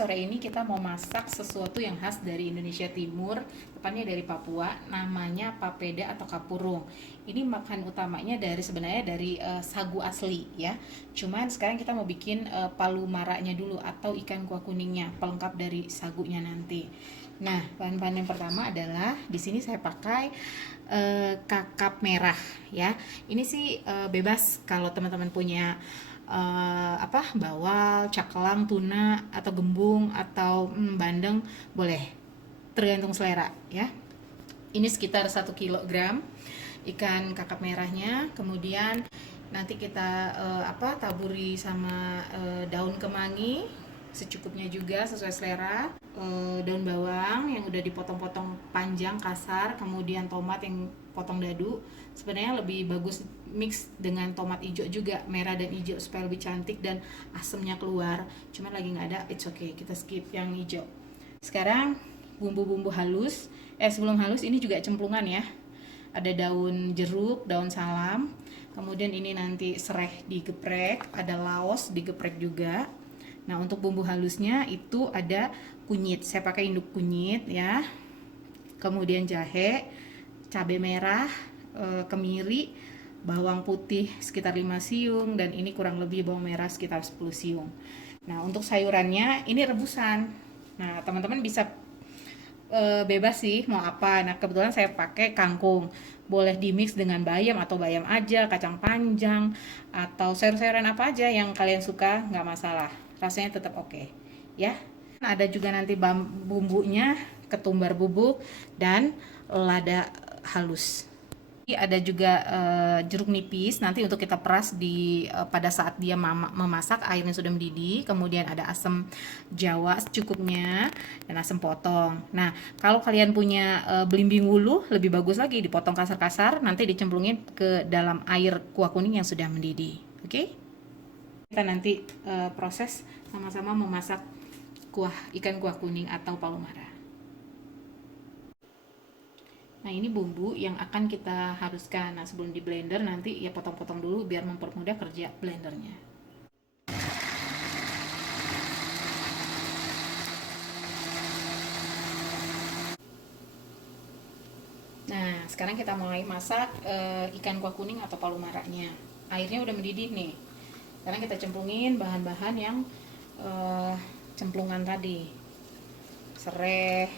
sore ini kita mau masak sesuatu yang khas dari Indonesia Timur, tepatnya dari Papua, namanya papeda atau kapurung. Ini makan utamanya sebenarnya dari sagu asli ya. Cuman sekarang kita mau bikin palu maraknya dulu atau ikan kuah kuningnya, pelengkap dari sagunya nanti. Nah, bahan-bahan yang pertama adalah di sini saya pakai kakap merah ya. Ini sih bebas kalau teman-teman punya bawal, cakalang, tuna atau gembung atau bandeng boleh, tergantung selera ya. Ini sekitar 1 kilogram ikan kakap merahnya. Kemudian nanti kita taburi sama daun kemangi secukupnya juga sesuai selera, daun bawang yang udah dipotong-potong panjang kasar, kemudian tomat yang potong dadu. Sebenarnya lebih bagus mix dengan tomat hijau juga, merah dan hijau, supaya lebih cantik dan asemnya keluar. Cuman lagi nggak ada, it's okay, kita skip yang hijau. Sekarang bumbu-bumbu halus. Sebelum halus ini juga cemplungan ya. Ada daun jeruk, daun salam, kemudian ini nanti sereh digeprek, ada laos digeprek juga. Nah, untuk bumbu halusnya itu ada kunyit, saya pakai induk kunyit ya, kemudian jahe, cabai merah, kemiri, bawang putih sekitar 5 siung, dan ini kurang lebih bawang merah sekitar 10 siung. Nah, untuk sayurannya ini rebusan. Nah, teman-teman bisa bebas sih mau apa. Nah, kebetulan saya pakai kangkung, boleh dimix dengan bayam atau bayam aja, kacang panjang atau sayur-sayuran apa aja yang kalian suka, nggak masalah, rasanya tetap oke ya. Nah, ada juga nanti bumbunya, ketumbar bubuk dan lada halus. Ada juga jeruk nipis nanti untuk kita peras pada saat dia memasak, airnya sudah mendidih. Kemudian ada asam jawa secukupnya dan asam potong. Nah, kalau kalian punya belimbing wuluh, lebih bagus lagi dipotong kasar-kasar, nanti dicemplungin ke dalam air kuah kuning yang sudah mendidih. Oke? Kita nanti proses sama-sama memasak ikan kuah kuning atau palu mara. Nah, ini bumbu yang akan kita haluskan. Nah, sebelum di blender nanti ya potong-potong dulu biar mempermudah kerja blendernya. Nah, sekarang kita mulai masak ikan kuah kuning atau palu maraknya. Airnya udah mendidih nih. Sekarang kita cemplungin bahan-bahan yang cemplungan tadi. Sereh,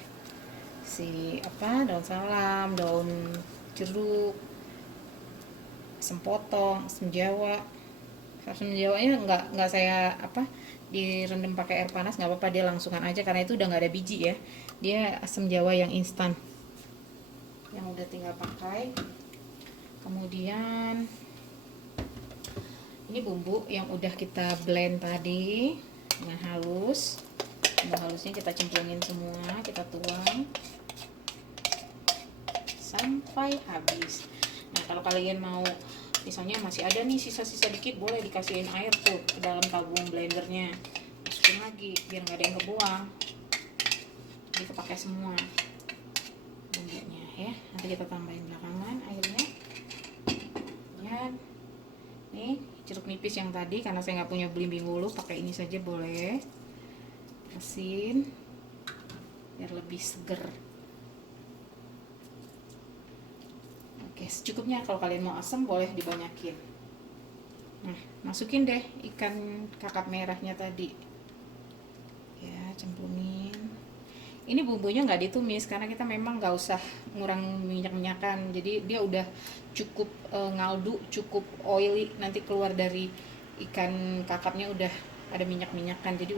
daun salam, daun jeruk, asam potong, asam jawa. Asam jawanya nggak saya direndam pakai air panas, nggak apa-apa, dia langsungan aja karena itu udah nggak ada biji ya. Dia asam jawa yang instan yang udah tinggal pakai. Kemudian ini bumbu yang udah kita blend tadi dengan halus. Bumbu halusnya kita cemplungin semua, kita tuang sampai habis. Nah, kalau kalian mau misalnya masih ada nih sisa-sisa dikit, boleh dikasihin air tuh ke dalam tabung blendernya, masukin lagi biar nggak ada yang kebuang, jadi kepakai semua bumbunya ya. Nanti kita tambahin belakangan airnya ya. Nih jeruk nipis yang tadi, karena saya nggak punya belimbing wuluh, pakai ini saja boleh, asin biar lebih seger. Oke, secukupnya. Kalau kalian mau asam boleh dibanyakin. Nah, masukin deh ikan kakap merahnya tadi ya, cemplungin. Ini bumbunya nggak ditumis karena kita memang nggak usah ngurang minyak-minyakan, jadi dia udah cukup ngaldu, cukup oily. Nanti keluar dari ikan kakapnya udah ada minyak-minyakan, jadi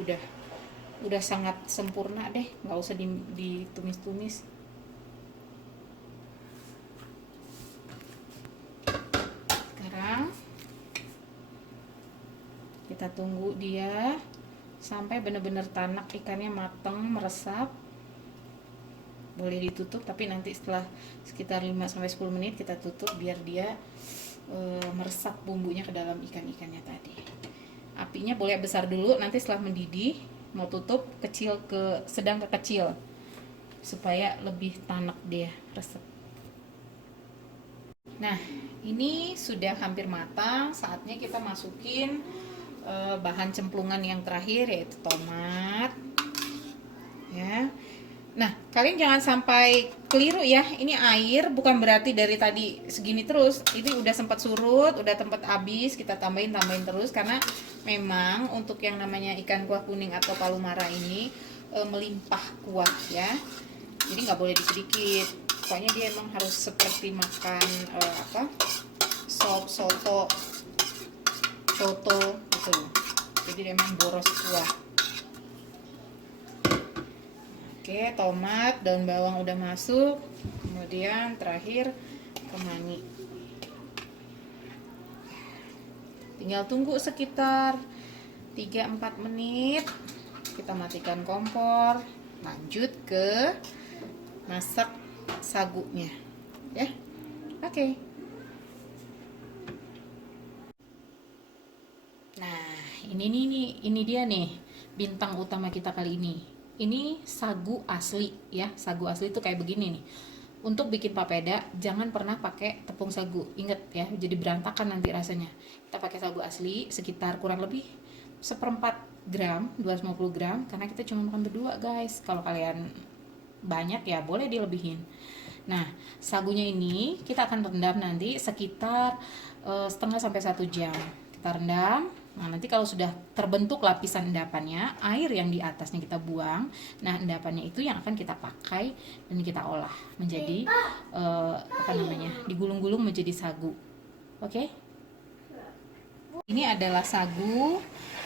udah sangat sempurna deh, nggak usah ditumis-tumis. Kita tunggu dia sampai benar-benar tanak ikannya matang, meresap. Boleh ditutup, tapi nanti setelah sekitar 5-10 menit kita tutup biar dia meresap bumbunya ke dalam ikan-ikannya tadi. Apinya boleh besar dulu, nanti setelah mendidih mau tutup sedang ke kecil supaya lebih tanak dia, resep. Nah, ini sudah hampir matang, saatnya kita masukin bahan cemplungan yang terakhir, yaitu tomat, ya. Nah, kalian jangan sampai keliru ya. Ini air bukan berarti dari tadi segini terus. Ini udah sempat surut, udah tempat habis, kita tambahin terus karena memang untuk yang namanya ikan kuah kuning atau palu mara ini melimpah kuah ya. Jadi nggak boleh sedikit. Pokoknya dia emang harus seperti makan sop, soto gitu. Jadi dia emang boros kuah. Oke, tomat, daun bawang udah masuk. Kemudian terakhir kemangi. Tinggal tunggu sekitar 3-4 menit. Kita matikan kompor. Lanjut ke masak sagunya. Ya. Oke. Nah, ini dia nih bintang utama kita kali ini. Ini sagu asli ya. Sagu asli itu kayak begini nih. Untuk bikin papeda jangan pernah pakai tepung sagu. Ingat ya, jadi berantakan nanti rasanya. Kita pakai sagu asli sekitar kurang lebih 1/4 gram, 250 gram karena kita cuma makan berdua, guys. Kalau kalian banyak ya boleh dilebihin. Nah, sagunya ini kita akan rendam nanti sekitar setengah sampai 1 jam. Kita rendam. Nah, nanti kalau sudah terbentuk lapisan endapannya, air yang di atasnya kita buang. Nah, endapannya itu yang akan kita pakai dan kita olah menjadi digulung-gulung menjadi sagu. Oke? Ini adalah sagu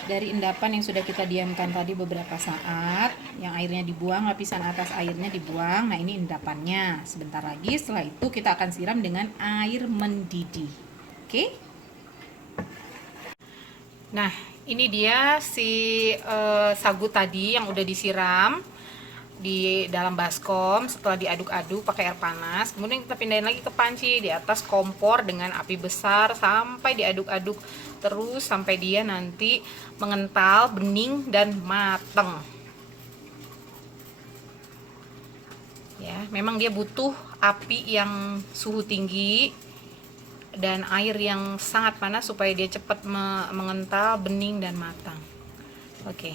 dari endapan yang sudah kita diamkan tadi beberapa saat. Yang airnya dibuang, lapisan atas airnya dibuang. Nah, ini endapannya. Sebentar lagi setelah itu kita akan siram dengan air mendidih. Oke? Nah, ini dia si sagu tadi yang udah disiram di dalam baskom. Setelah diaduk-aduk pakai air panas, kemudian kita pindahin lagi ke panci di atas kompor dengan api besar sampai diaduk-aduk terus sampai dia nanti mengental, bening dan mateng. Ya, memang dia butuh api yang suhu tinggi dan air yang sangat panas supaya dia cepat mengental, bening dan matang. Oke.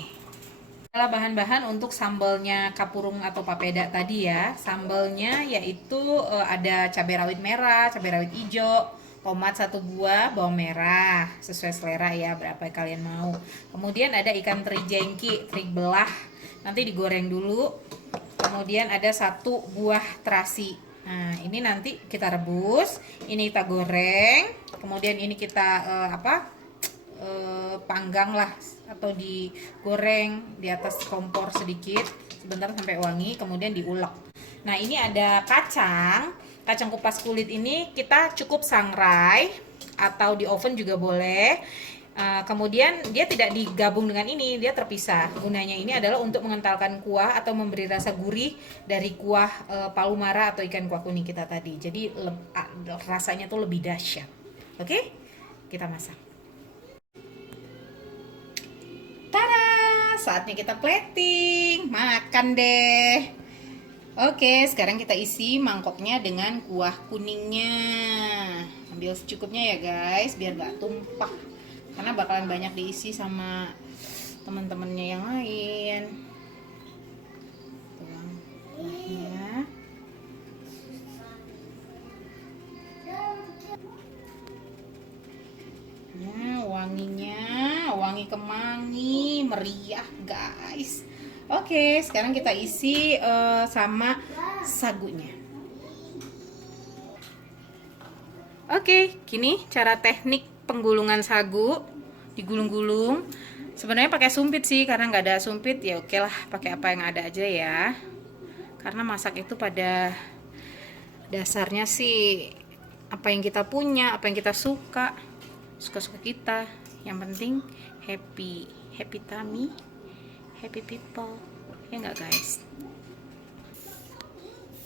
Adalah bahan-bahan untuk sambalnya kapurung atau papeda tadi ya. Sambalnya yaitu ada cabai rawit merah, cabai rawit hijau, tomat 1 buah, bawang merah sesuai selera ya berapa yang kalian mau. Kemudian ada ikan teri jengki, teri belah. Nanti digoreng dulu. Kemudian ada 1 buah terasi. Nah, ini nanti kita rebus, ini kita goreng, kemudian ini kita panggang lah atau digoreng di atas kompor sedikit sebentar sampai wangi, kemudian diulek. Nah, ini ada kacang kupas kulit ini kita cukup sangrai atau di oven juga boleh. Kemudian dia tidak digabung dengan ini, dia terpisah. Gunanya ini adalah untuk mengentalkan kuah atau memberi rasa gurih dari kuah palu mara atau ikan kuah kuning kita tadi. Jadi rasanya tuh lebih dahsyat. Oke? Kita masak. Tada! Saatnya kita plating. Makan deh. Oke, sekarang kita isi mangkoknya dengan kuah kuningnya. Ambil secukupnya ya guys, biar gak tumpah. Karena bakalan banyak diisi sama teman-temannya yang lain. Tuang kuahnya. Nah, wanginya, wangi kemangi, meriah guys. Oke, sekarang kita isi sama sagunya. Oke, gini cara teknik penggulungan sagu, digulung-gulung. Sebenarnya pakai sumpit sih, karena nggak ada sumpit ya oke lah, pakai apa yang ada aja ya. Karena masak itu pada dasarnya sih apa yang kita punya, apa yang kita suka kita. Yang penting happy tummy, happy people, ya nggak guys?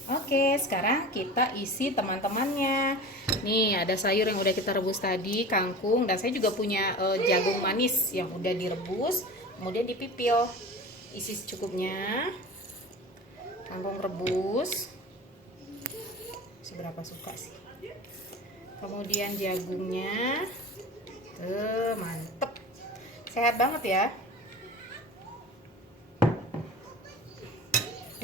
Oke, sekarang kita isi teman-temannya. Nih, ada sayur yang udah kita rebus tadi, kangkung, dan saya juga punya jagung manis yang udah direbus, kemudian dipipil. Isi secukupnya. Kangkung rebus. Seberapa suka sih. Kemudian jagungnya. Mantep. Sehat banget ya.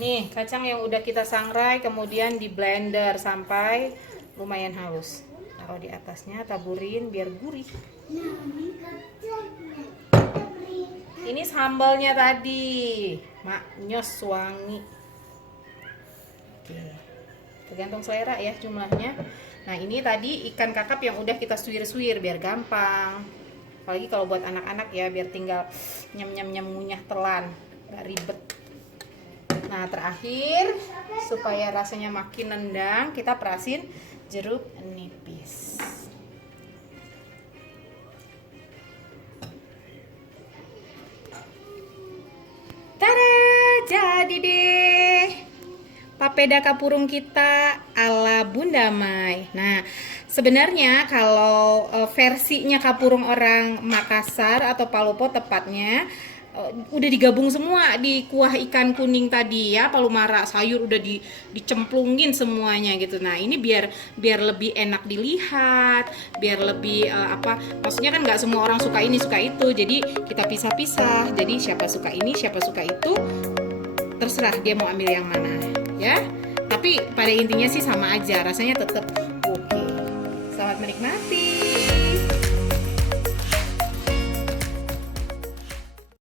Nih, kacang yang udah kita sangrai kemudian di blender sampai lumayan halus. Taruh di atasnya, taburin biar gurih. Ini sambalnya tadi, maknyos wangi. Oke, tergantung selera ya jumlahnya. Nah, ini tadi ikan kakap yang udah kita suwir-suwir biar gampang. Apalagi kalau buat anak-anak ya, biar tinggal nyem-nyem ngunyah telan, gak ribet. Nah, terakhir supaya rasanya makin nendang, kita perasin jeruk nipis. Tada, jadi deh papeda kapurung kita ala Bunda Mai. Nah, sebenarnya kalau versinya kapurung orang Makassar atau Palopo tepatnya udah digabung semua di kuah ikan kuning tadi ya, palumara, sayur udah dicemplungin semuanya gitu. Nah, ini biar lebih enak dilihat, biar lebih maksudnya kan nggak semua orang suka ini suka itu, jadi kita pisah-pisah. Jadi siapa suka ini siapa suka itu terserah dia mau ambil yang mana ya. Tapi pada intinya sih sama aja, rasanya tetap oke. Selamat menikmati.